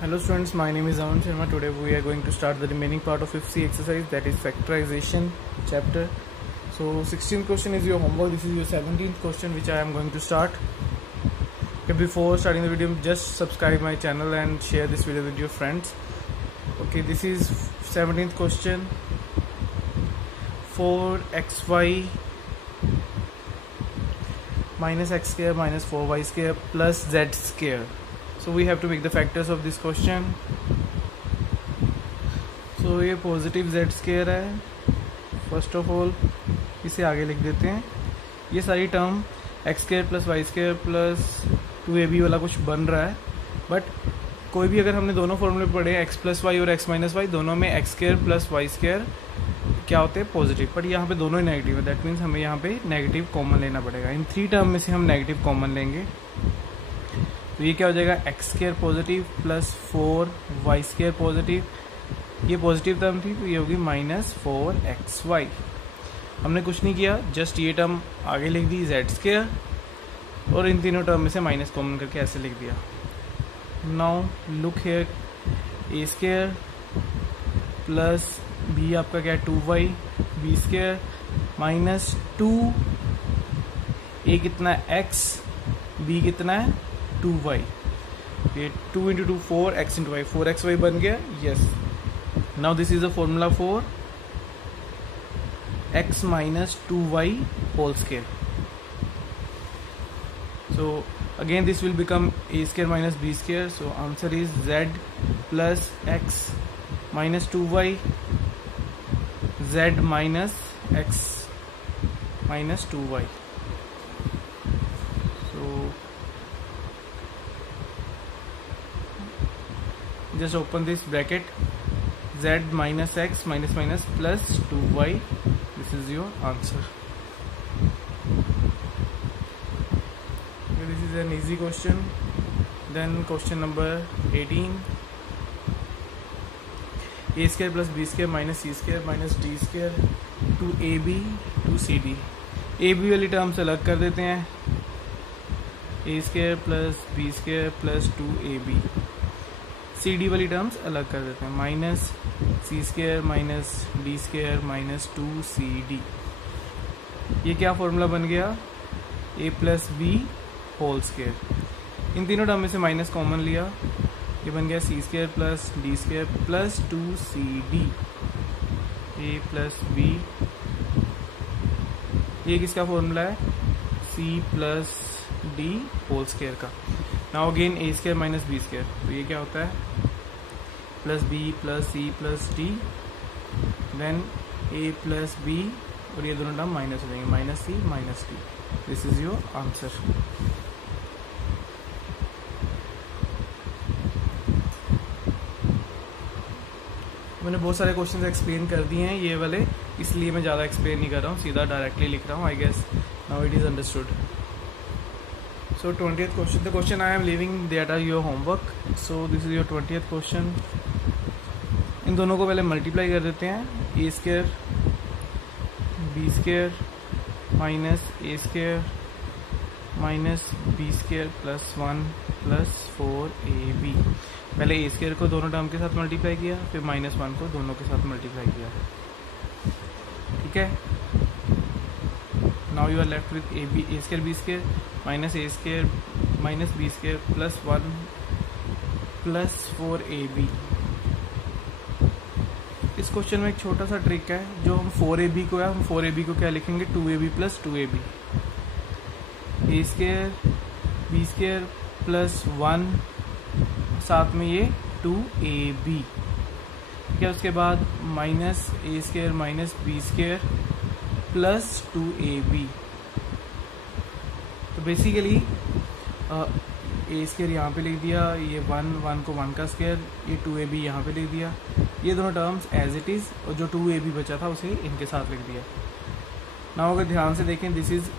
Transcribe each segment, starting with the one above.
Hello students, my name is Aman Sharma. Today we are going to start the remaining part of 5th C exercise, that is factorization chapter. So 16th question is your homework. This is your 17th question which I am going to start. Okay, before starting the video, just subscribe my channel and share this video with your friends. Okay, this is 17th question. 4xy minus x square minus 4y square plus z square. So we have to make the factors of this question. So ये positive z square है. First of all इसे आगे लिख देते हैं. ये सारी term x square plus y square plus 2ab वाला कुछ बन रहा है, बट कोई भी अगर हमने दोनों फॉर्मूले पढ़े x प्लस वाई और x माइनस वाई, दोनों में x square plus y square क्या होते हैं पॉजिटिव, बट यहाँ पे दोनों ही नेगेटिव है. दैट मीन्स हमें यहाँ पे नेगेटिव कॉमन लेना पड़ेगा. इन थ्री टर्म में से हम नेगेटिव कॉमन लेंगे, तो ये क्या हो जाएगा x square positive plus 4y square positive. ये पॉजिटिव टर्म थी तो ये होगी माइनस 4xy. हमने कुछ नहीं किया, जस्ट ये टर्म आगे लिख दी z स्केयर और इन तीनों टर्म में से माइनस कॉमन करके ऐसे लिख दिया. Now look here, a square plus b आपका क्या है 2y, b square minus 2, a कितना है x, b कितना है 2y. ये 2 into 2 4x into Y, 4xy बन गया. Yes, now this is the formula for x minus 2y whole square. So again this will become a square minus b square. So answer is z plus x minus 2y, z minus x minus 2y. Just open this bracket, z minus x minus minus plus 2y. This is your answer. Okay, this is an easy question. Then question number 18. a square plus b square minus c square minus d square to ab to cd. ab वाली terms अलग कर देते हैं. a square plus b square plus 2ab. C D वाली terms अलग कर देते हैं. Minus C square minus D square minus 2cd. ये क्या फॉर्मूला बन गया, a plus B whole square. इन तीनों टर्म में से माइनस कॉमन लिया, ये बन गया C square plus D square plus 2cd. a plus B, ये किसका फॉर्मूला है, c plus D whole square का. Now again a square minus B square, तो ये क्या होता है plus b plus c plus d, then a plus b और ये दोनों टर्म माइनस हो जाएंगे, minus c minus d. This is your answer. मैंने बहुत सारे क्वेश्चंस एक्सप्लेन कर दिए हैं ये वाले, इसलिए मैं ज़्यादा एक्सप्लेन नहीं कर रहा हूँ, सीधा डायरेक्टली लिख रहा हूँ. I guess now it is understood. So 20th question, the question I am leaving that are your homework. So this is your 20th question. इन दोनों को पहले मल्टीप्लाई कर देते हैं. a square b square minus a square minus b square plus 1 plus 4ab. पहले a square को दोनों term के साथ मल्टीप्लाई किया, फिर माइनस 1 को दोनों के साथ मल्टीप्लाई किया. ठीक है. Now you are left with a square b square minus a square minus b square plus 1 plus 4ab. इस क्वेश्चन में एक छोटा सा ट्रिक है, जो हम 4ab को है, हम 4ab को क्या लिखेंगे 2ab plus 2ab. a square b square plus 1 साथ में ये 2ab. ठीक है. उसके बाद minus a square minus b square plus 2ab. तो बेसिकली a स्केयर यहाँ पे लिख दिया, ये 1 को 1 का स्केयर, ये 2ab यहाँ पे लिख दिया. ये दोनों टर्म्स एज इट इज़, और जो 2ab बचा था उसे इनके साथ लिख दिया. नाउ अगर ध्यान से देखें, this is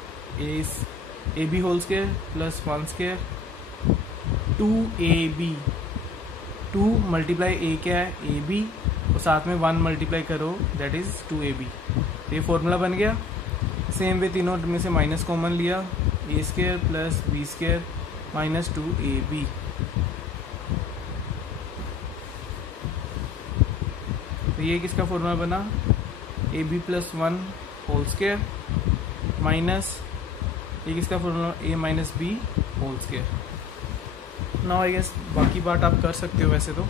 ab whole square plus 1 square 2ab. 2 multiply a क्या है ab, और साथ में 1 मल्टीप्लाई करो दैट इज 2ab. ये फॉर्मूला बन गया. सेम वे तीनों में से माइनस कॉमन लिया, a square plus b square minus 2ab. तो ये किसका फॉर्मूला बना, A B plus one whole square minus ये किसका formula, A minus B whole square. Now I guess बाकी पार्ट आप कर सकते हो, वैसे तो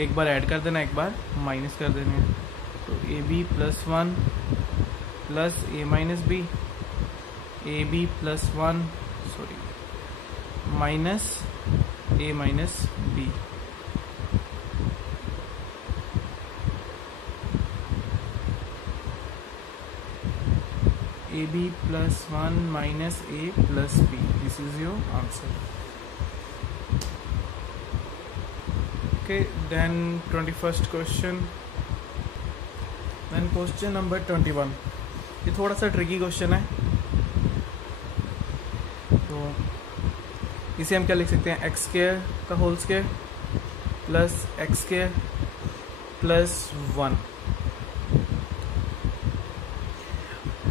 एक बार ऐड कर देना, एक बार माइनस कर देना। तो A B plus one plus A minus B, A B plus one minus A minus B. A B plus one minus A plus B, this is your answer. Okay, then 21st question. Then question number 21, ये थोड़ा सा tricky question है। तो इसे हम क्या लिख सकते हैं, एक्स स्क्वायर का whole square plus X square plus one.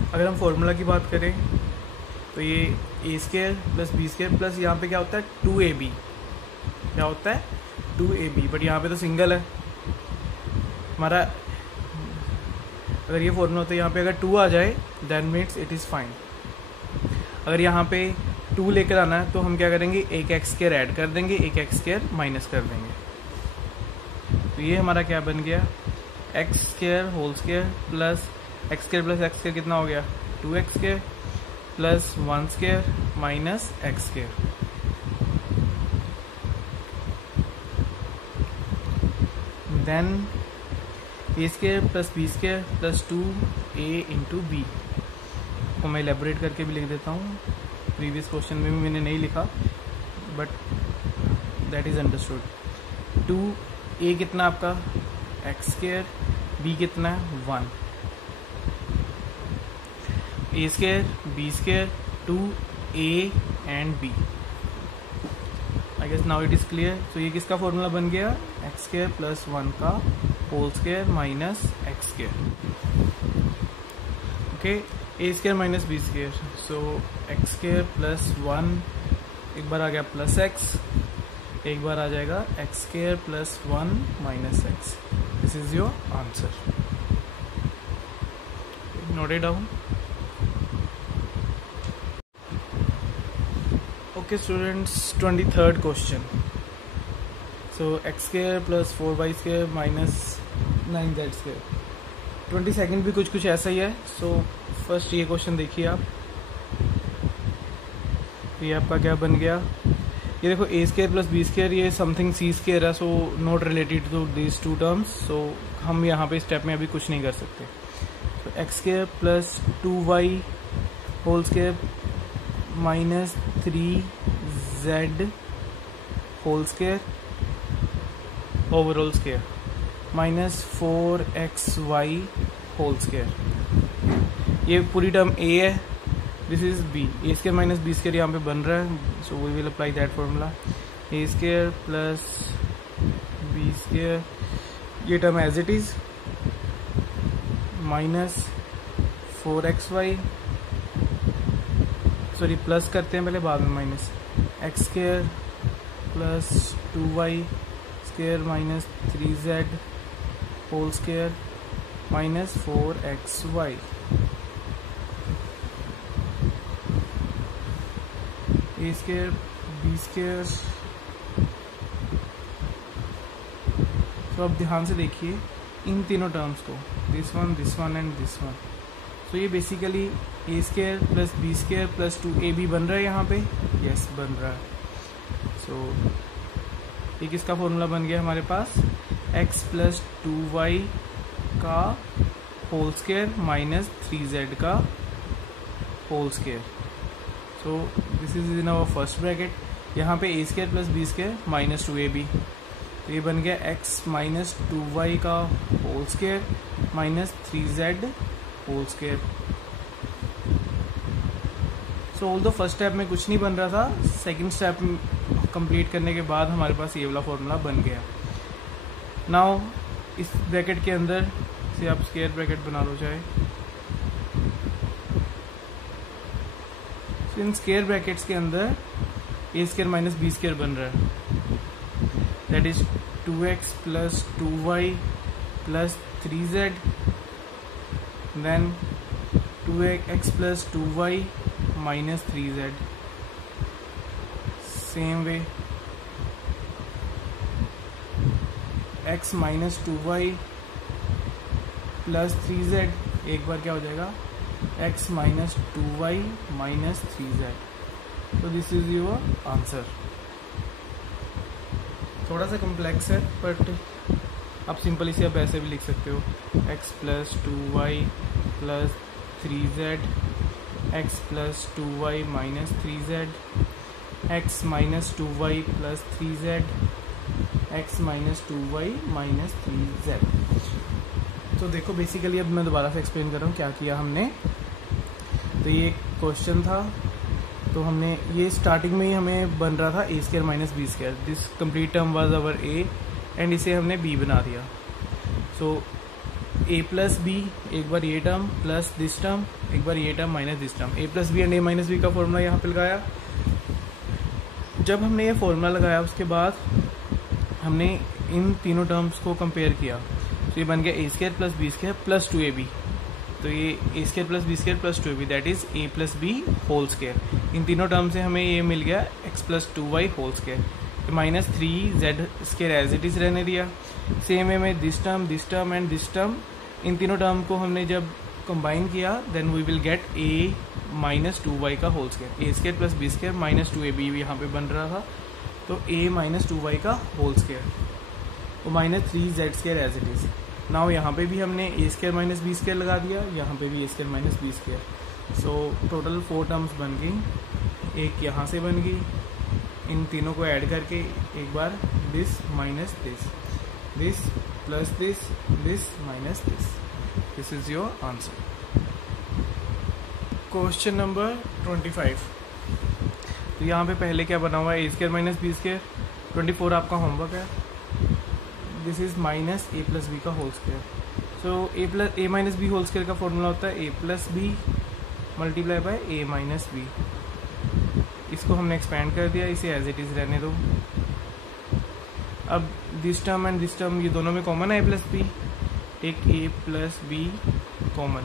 अगर हम फॉर्मूला की बात करें तो ये ए square plus B square plus यहाँ पे क्या होता है 2ab, क्या होता है 2ab, बट यहाँ पे तो सिंगल है हमारा। अगर ये फॉर्मूला होता है यहाँ पे अगर 2 आ जाए then means it is fine. अगर यहाँ पे 2 लेकर आना है तो हम क्या करेंगे, एक एक्स स्क्वायर ऐड कर देंगे, एक एक्स स्क्वायर माइनस कर देंगे। तो ये हमारा क्या बन गया, X square whole square plus X square कितना हो गया 2x square plus 1 square minus X square. Then A square plus B square plus 2a into B को मैं एलेबोरेट करके भी लिख देता हूँ। प्रीवियस क्वेश्चन में भी मैंने नहीं लिखा but that is understood. 2a कितना आपका एक्स स्क्वायर, बी कितना है 1, A square B square 2a and b। I guess now it is clear. तो ये किसका फॉर्मूला बन गया, एक्स स्क्वायर प्लस 1 का whole square minus X square. Okay, A square minus B square, so X square plus 1 एक बार आ गया plus x, एक बार आ जाएगा x square plus 1 minus x. This is your answer. Note it down. Okay students, 23rd question. So x square plus 4y square minus 9z square। 22nd भी कुछ ऐसा ही है। So first ये question देखिए आप, ये आपका क्या बन गया, ये देखो a square plus B square, ये समथिंग c स्क्वायर है, so not related to this two terms, so हम यहाँ पे स्टेप में अभी कुछ नहीं कर सकते। तो X square plus 2y whole square minus 3z whole square overall square minus 4xy whole square. ये पूरी टर्म a है, this is b, A square minus B square यहाँ पे बन रहा है, so we will apply that formula. A square plus B square, ये term as it is minus 4xy, sorry plus करते हैं पहले बाद में minus, X square plus 2y square minus 3z whole square minus 4xy। A square B square, तो अब ध्यान से देखिए इन तीनों टर्म्स को, this one and this one. तो ये basically A square plus B square plus 2ab बन रहा है यहाँ पे, यस बन रहा है। सो ये किसका फॉर्मूला बन गया हमारे पास, x प्लस 2y का होल स्क्वायर माइनस 3z का whole square. So this is in our first bracket. यहाँ पे a square plus B square minus 2ab, तो ये बन गया x माइनस 2y का whole square minus 3z whole square. So although first step में कुछ नहीं बन रहा था, सेकंड स्टेप कंप्लीट करने के बाद हमारे पास ये वाला फॉर्मूला बन गया। नाउ इस ब्रैकेट के अंदर से आप स्क्वायर ब्रैकेट बना लो चाहे, इन स्क्वायर ब्रैकेट्स के अंदर A square minus B square बन रहा है, that is 2x plus 2y plus 3z, then 2x plus 2y minus 3z. Same way x minus 2y plus 3z, एक बार क्या हो जाएगा x minus 2y minus 3z. तो दिस इज योर आंसर. थोड़ा सा कॉम्प्लेक्स है बट आप simple इसे आप ऐसे भी लिख सकते हो. x plus 2y plus 3z, x plus 2y minus 3z, x minus 2y plus 3z, x minus 2y minus 3z. तो देखो बेसिकली अब मैं दोबारा से एक्सप्लेन कर रहा हूँ क्या किया हमने. तो ये क्वेश्चन था, तो हमने ये स्टार्टिंग में ही हमें बन रहा था a square minus B square. This complete term was our a and इसे हमने बी बना दिया. सो ए प्लस बी, एक बार ये टर्म प्लस दिस टर्म, एक बार ये term minus this term. A plus B and A minus B का फॉर्मूला यहाँ पे लगाया. जब हमने ये फॉर्मूला लगाया उसके बाद हमने इन तीनों टर्म्स को कंपेयर किया. तो ये बन गया a square plus B square plus 2ab. तो ये ए square plus B square plus 2ab that is a plus B whole square. इन तीनों टर्म से हमें ये मिल गया x plus 2y whole square. Minus 3z square as it is रहने दिया. सेम वे में this term and this term, इन तीनों टर्म को हमने जब कंबाइन किया then we will get a minus 2y का whole square. A square plus B square minus 2ab यहाँ पे बन रहा था. तो a माइनस 2y का होल स्क्वायर तो minus 3z square as it is. Now यहाँ पे भी हमने a square minus B square लगा दिया, यहाँ पे भी a square minus B square. So total 4 terms बन गई. एक यहाँ से बन गई, इन तीनों को ऐड करके एक बार this minus this plus this minus this is your answer. Question number 25. तो यहाँ पे पहले क्या बना हुआ है a square minus B square. 24 आपका होमवर्क है. This is minus A plus b का whole square. So a minus B whole square का फॉर्मूला होता है a plus b multiply by a minus b. इसको हमने एक्सपेंड कर दिया, इसे एज इट इज रहने दो. अब this term and this term ये दोनों में कॉमन है a plus b. Take a plus b common.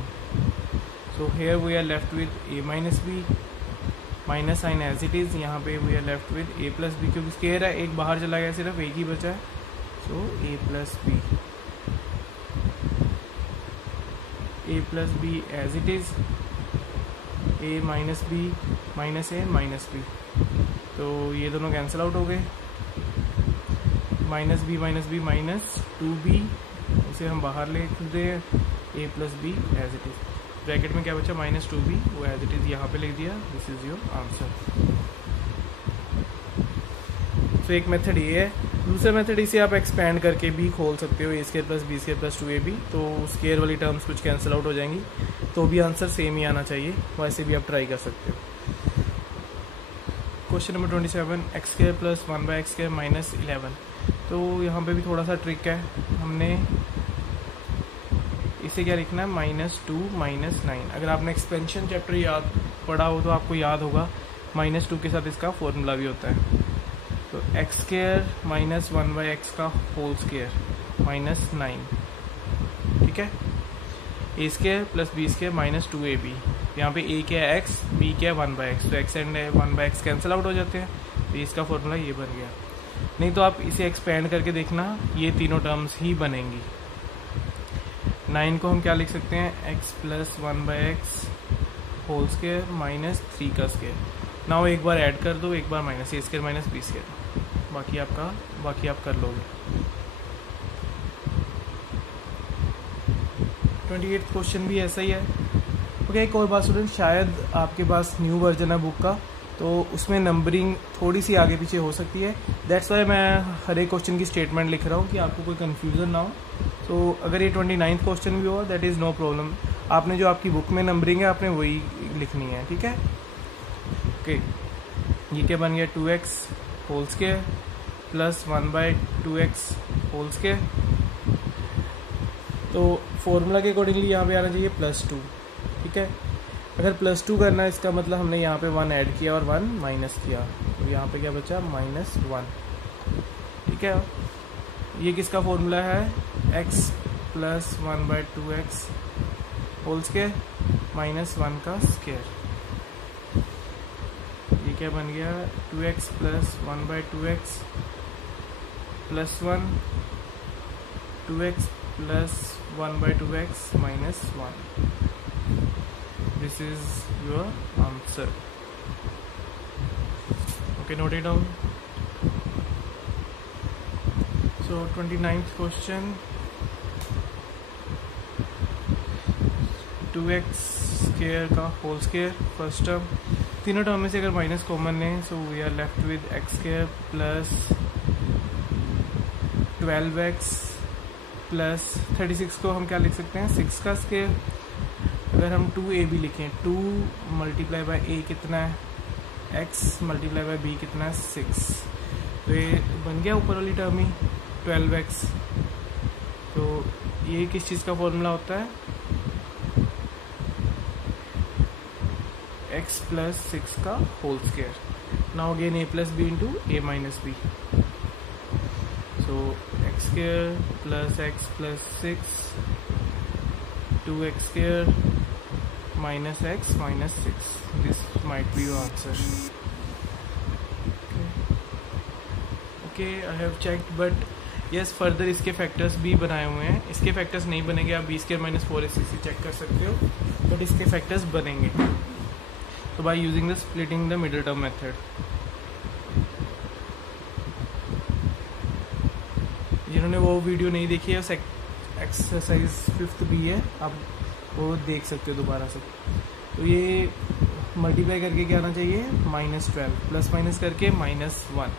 So here we are left with a minus b. Minus sign as it is. यहाँ पे we are left with a plus b, क्योंकि square है एक बाहर चला गया, सिर्फ एक ही बचा है. So a plus b as it is. A minus b minus A minus b, तो ये दोनों कैंसिल आउट हो गए. माइनस बी माइनस 2b, इसे हम बाहर ले दे. A plus b as it is. Bracket में क्या बचा माइनस 2b, वो एज इट इज यहाँ पे लिख दिया. This is your answer. तो एक मेथड ये है. दूसरा मेथड इसे आप एक्सपेंड करके भी खोल सकते हो. A square plus B square plus 2ab, तो स्क्वायर वाली टर्म्स कुछ कैंसिल आउट हो जाएंगी, तो भी आंसर सेम ही आना चाहिए. वैसे भी आप ट्राई कर सकते हो. Question number 27. X square plus 1/x square minus 11. तो यहाँ पे भी थोड़ा सा ट्रिक है. हमने इसे क्या लिखना है -2 -9. अगर आपने एक्सपेंशन चैप्टर याद पढ़ा हो तो आपको याद होगा -2 के साथ इसका फॉर्मूला भी होता है. तो एक्स स्क्वायर माइनस 1/x का होल स्क्वायर माइनस 9. ठीक है. A square plus B square minus 2ab. यहाँ पे ए क्या है x, b क्या है 1/x. तो x and 1/x cancel out हो जाते हैं. तो इसका फॉर्मूला ये बन गया. नहीं तो आप इसे एक्सपेंड करके देखना, ये तीनों टर्म्स ही बनेंगी. 9 को हम क्या लिख सकते हैं x plus 1/x whole square minus 3 का स्क्वायर. नाउ एक बार ऐड कर दो, एक बार माइनस ए स्क्वायर माइनस बी स्क्वायर. बाकी आप कर लोगे. 28 क्वेश्चन भी ऐसा ही है. ओके, एक और बात स्टूडेंट, शायद आपके पास न्यू वर्जन है बुक का, तो उसमें नंबरिंग थोड़ी सी आगे पीछे हो सकती है. दैट्स वाई मैं हर एक क्वेश्चन की स्टेटमेंट लिख रहा हूँ कि आपको कोई कन्फ्यूज़न ना हो. तो अगर ये 29th क्वेश्चन भी हुआ दैट इज़ नो प्रॉब्लम. आपने जो आपकी बुक में नंबरिंग है आपने वही लिखनी है. ठीक है. ओके, ये क्या बन गया 2x whole square plus 1/2x whole square. तो फॉर्मूला के अकॉर्डिंगली यहाँ पे आना चाहिए +2. ठीक है. अगर +2 करना है इसका मतलब हमने यहाँ पे 1 ऐड किया और 1 माइनस किया, तो यहाँ पे क्या बचा -1. ठीक है. ये किसका फॉर्मूला है? x plus 1/2x whole square minus 1 का स्क्वायर। ये क्या बन गया 2x plus 1/2x plus 1 2x plus 1/2x minus 1. This is your answer. Okay, note it down. So 29th question, 2x square का होल स्क्वायर फर्स्ट टर्म, तीनों term में से अगर माइनस कॉमन है so we are left with X square plus 12x plus 36 को हम क्या लिख सकते हैं 6 का स्क्वायर। अगर हम 2ab लिखें 2 मल्टीप्लाई बाय a कितना है x मल्टीप्लाई बाय b कितना है 6, तो ये बन गया ऊपर वाली टर्म ही 12x। तो ये किस चीज़ का फॉर्मूला होता है x प्लस 6 का whole square. Now again a plus b into a minus b, so x square plus x plus 6 2x square minus x minus 6. This might be your answer. Okay, I have checked, but yes, further इसके factors भी बनाए हुए हैं। इसके factors नहीं बनेंगे, आप b square minus 4ac से चेक कर सकते हो, बट इसके फैक्टर्स बनेंगे। तो by using the splitting the middle term method, जिन्होंने वो वीडियो नहीं देखी है एक्सरसाइज 5th भी है, आप वो देख सकते हो दोबारा से। तो ये मल्टीप्लाई करके क्या आना चाहिए -12 प्लस माइनस करके -1।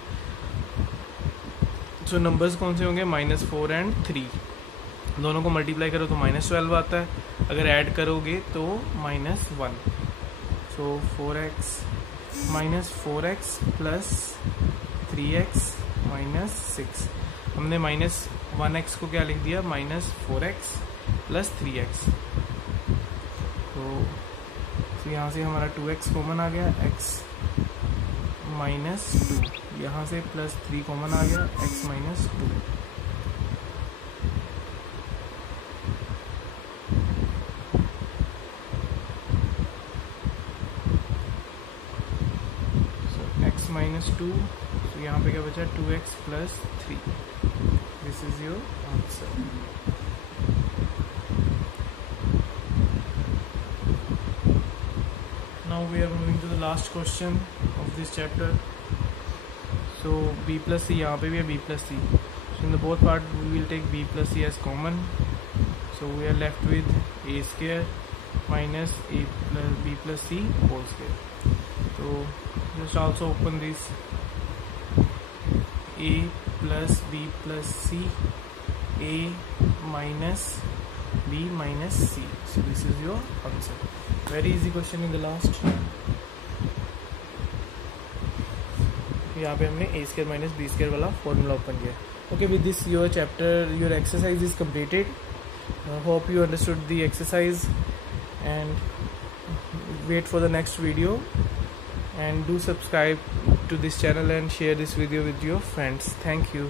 सो नंबर्स कौन से होंगे -4 एंड 3, दोनों को मल्टीप्लाई करो तो -12 आता है, अगर ऐड करोगे तो -1। सो 4x प्लस 3x माइनस 6, हमने -1x को क्या लिख दिया -4x प्लस 3x। तो यहाँ से हमारा 2x कॉमन आ गया, x माइनस 2, यहाँ से प्लस 3 कॉमन आ गया, x माइनस 2। सो x माइनस 2, तो यहाँ पे क्या बचा 2x plus 3। This is your answer. Now we are moving to the last question of this chapter. So b plus c, यहाँ पे भी है b plus c. So in the both part we will take b plus c as common. So we are left with a square minus a plus b plus c whole square. So just also open this a plus b plus c, a minus b minus c. So this is your answer. Very easy question in the last. यहाँ पे हमने a square minus b square वाला formula open किया। Okay, with this your chapter, your exercise is completed. Hope you understood the exercise and wait for the next video, and do subscribe to this channel and share this video with your friends. Thank you.